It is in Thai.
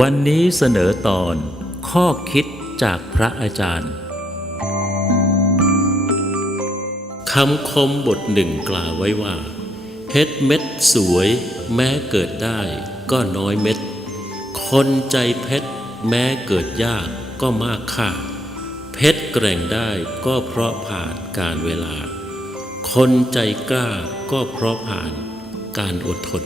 วันนี้เสนอตอนข้อคิดจากพระอาจารย์คำคมบทหนึ่งกล่าวไว้ว่าเพชรเม็ดสวยแม้เกิดได้ก็น้อยเม็ด คนใจเพชรแม้เกิดยากก็มากค่า เพชรแกร่งได้ก็เพราะผ่านการเวลา คนใจกล้าก็เพราะผ่านการอดทน